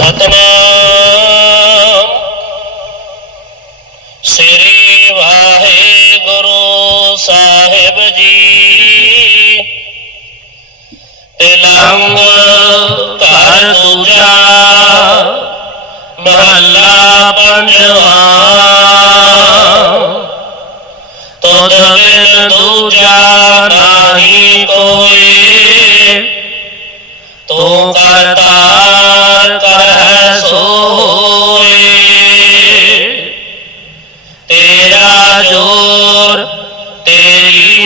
ਸਤਨਾਮ। ਸ੍ਰੀ ਵਾਹਿਗੁਰੂ ਸਾਹਿਬ ਜੀ। ਤਿਲੰਗ ਘਰ ਦੂਜਾ, ਮਹੱਲਾ ਪੰਜਵਾ। ਤੁਧ ਬਿਨ ਦੂਜਾ ਨਾਹੀ ਕੋਈ। ਤੂੰ ਕਰਤਾਰ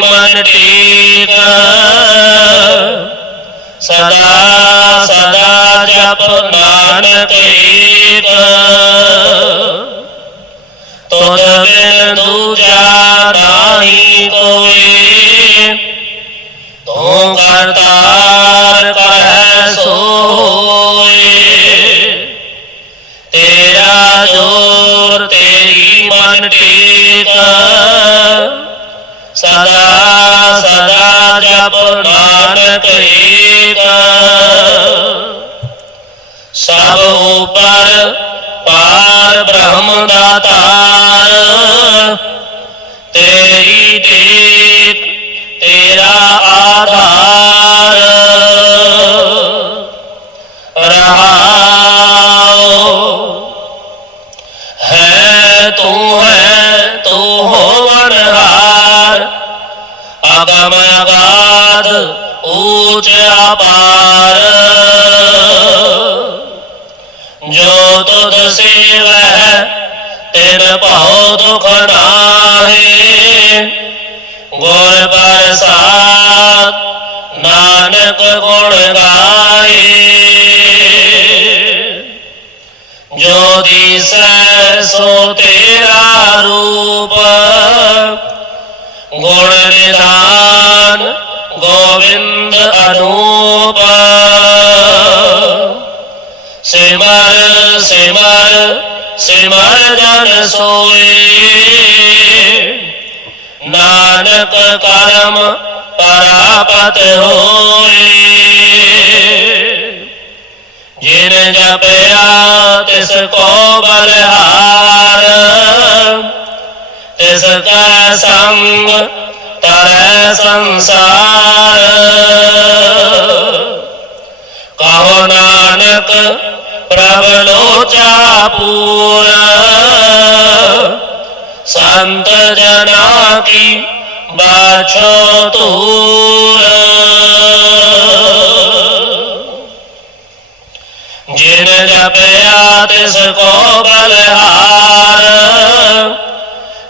ਮਨ ਟੇਕ। ਸਦਾ ਸਦਾ ਜਪ ਨਾਨਕ ਏਕ ਤੁਧ ਬਿਨ ਦੂਜਾ ਨਾਹੀ ਕੋਈ ਤੂੰ ਕਰਤਾਰ ਕਰਹਿ ਸੋਏ। ਤੇਰਾ ਜੋਰ ਤੇਰੀ ਮਨ ਟੇਕ। ਸਦਾ ਸਦਾ ਜਪ ਨਾਨਕ ਏਕ ਸਭ ਉਪਰ ਪਾਰ ਬ੍ਰਹਮ ਦਾਤਾਰ ਤੇਰੀ ਟੇਕ ਤੇਰਾ ਆਧਾਰ। ਅਗਮ ਅਗਾਧ ਊਚ ਅਪਾਰ। ਜੋ ਤੁਧ ਸੇਵੈ ਤਿਨ ਭਉ ਦੁਖ ਨਾਹੀ। ਗੁਰ ਪ੍ਰਸਾਦ ਨਾਨਕ ਗੁਣ ਗਾਏ ਜੋ ਦਿਸੈ ਸੋ ਤੇਰਾ ਰੂਪ। ਗੁਣ ਨਿਧਾਨ ਗੋਵਿੰਦ ਅਨੂਪ। ਸਿਮਰ ਸਿਮਰ ਸਿਮਰ ਜਨ ਸੋਏ। ਨਾਨਕ ਕਰਮ ਪਰਾਪਤ ਹੋਏ। ਜਿਨ ਜਪਿਆ ਤਿਸ ਕੋ ਬਲਹਾਰ। ਤਿਸ ਕਾ ਸੰਗ ਤਰੈ ਸੰਸਾਰ ਕਹੋ ਨਾਨਕ ਪ੍ਰਭ ਲੋਚਾ ਪੂਰ ਸੰਤ ਜਨਾ ਕੀ ਬਾਛੋ ਤੂਰ ਜਿਨ ਜਪਿਆ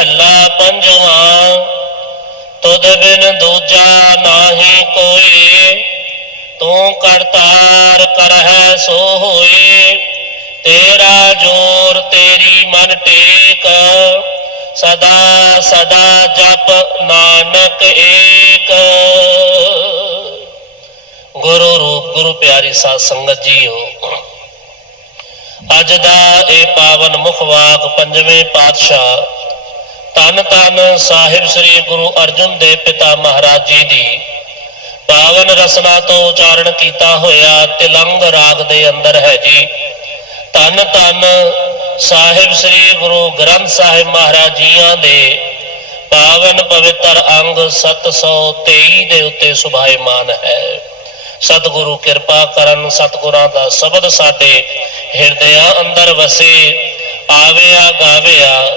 ਮਹਿਲਾ ਪੰਜਵਾਂ, ਤੁਧ ਬਿਨ ਦੂਜਾ ਨਾਹੀ ਕੋਈ ਤੂੰ ਕਰਤਾਰ ਕਰਹਿ ਸੋ ਹੋਏ, ਤੇਰਾ ਜੋਰ ਤੇਰੀ ਮਨ ਟੇਕ, ਸਦਾ ਸਦਾ ਜਪ ਨਾਨਕ ਏਕ। ਗੁਰੂ ਰੂਪ, ਗੁਰੂ ਪਿਆਰੀ ਸਾਧ ਸੰਗਤ ਜੀਓ, ਅੱਜ ਦਾ ਇਹ ਪਾਵਨ ਮੁਖ ਵਾਕ ਪੰਜਵੇਂ ਪਾਤਸ਼ਾਹ ਤਨ ਤਨ ਸਾਹਿਬ ਸ੍ਰੀ ਗੁਰੂ ਅਰਜਨ ਦੇਵ ਪਿਤਾ ਮਹਾਰਾਜ ਜੀ ਦੀ ਪਾਵਨ ਰਸਨਾ ਤੋਂ ਉਚਾਰਨ ਕੀਤਾ ਹੋਇਆ ਤਿਲੰਗ ਰਾਗ ਦੇ ਅੰਦਰ ਹੈ ਜੀ। ਤਨ ਤਨ ਸਾਹਿਬ ਸ੍ਰੀ ਗੁਰੂ ਗ੍ਰੰਥ ਸਾਹਿਬ ਮਹਾਰਾਜ ਜੀਆਂ ਦੇ ਪਾਵਨ ਪਵਿੱਤਰ ਅੰਗ 723 ਦੇ ਉੱਤੇ ਸੁਭਾਇਮਾਨ ਹੈ। ਸਤਿਗੁਰੂ ਕਿਰਪਾ ਕਰਨ ਸਤਿਗੁਰਾਂ ਦਾ ਸ਼ਬਦ ਸਾਡੇ ਹਿਰਦਿਆਂ ਅੰਦਰ ਵਸੇ, ਆਵਿਆ ਗਾਵਿਆ